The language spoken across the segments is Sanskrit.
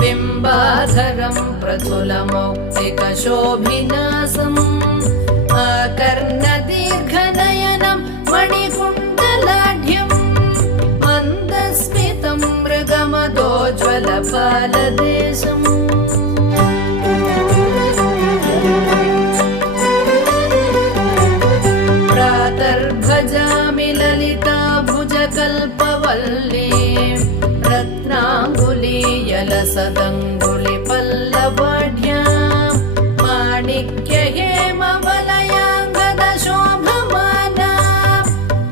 बिम्बाधरं बिम्बाधरम् मौक्तिकशोभिनाशम् आकर्ण मणिकुण्डलाढ्यम् अन्तस्मितं मृगमदोज्ज्वलपालदेशम् प्रातर्भजा रत्नाङ्गुलीयलसदङ्गुलिपल्लवाढ्या माणिक्य हेमवलयाङ्गदशोभमाना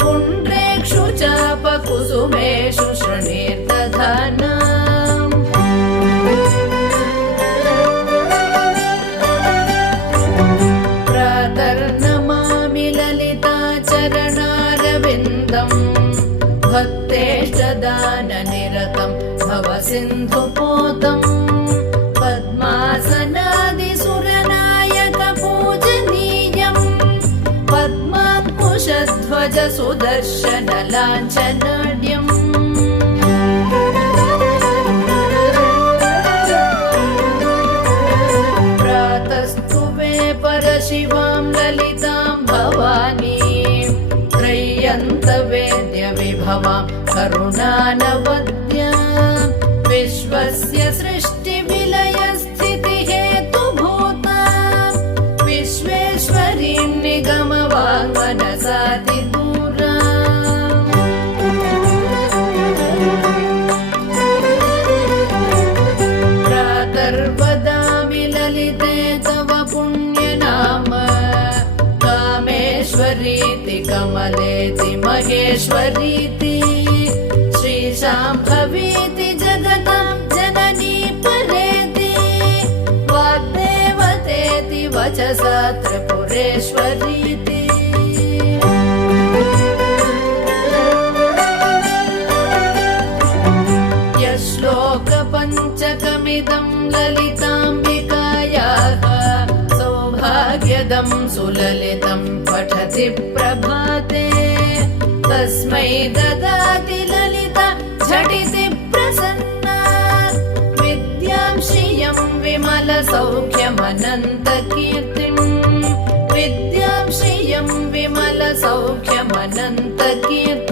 पुण्ड्रेक्षु चापकुसुमेषु शृणीर्दधाना प्रातर्नमामि ललिता चरणारविन्दम् भक्तेष्टदाननिरतं सिन्धुपोतम् पद्मासनादिसुरनायकपूजनीयम् पद्माङ्कुशध्वज सुदर्शन लाञ्छनाड्यम् प्रातस्तुवे परशिवां ललितां भवानी त्रय्यन्तवेद्यविभवां करुणानवद्या विश्वस्य सृष्टिविलयस्थितिहेतुभूता। विश्वेश्वरीं निगमवाङ्मनसादिदूरा प्रातर्वदामि ललिते तव पुण्यनाम। कामेश्वरीति कमलेति महेश्वरीति। श्रीशाम्भवीति यश्लोकपञ्चकमिदं ललिताम्बिकायाः सौभाग्यदं सुललितं पठति प्रभाते। तस्मै ददाति ललिता झटिति प्रसन्ना। विद्यां श्रियं विमलसौख्यमनन्तकीर्तिम् विद्यां श्रियं विमलसौख्यमनन्तकीर्तिम्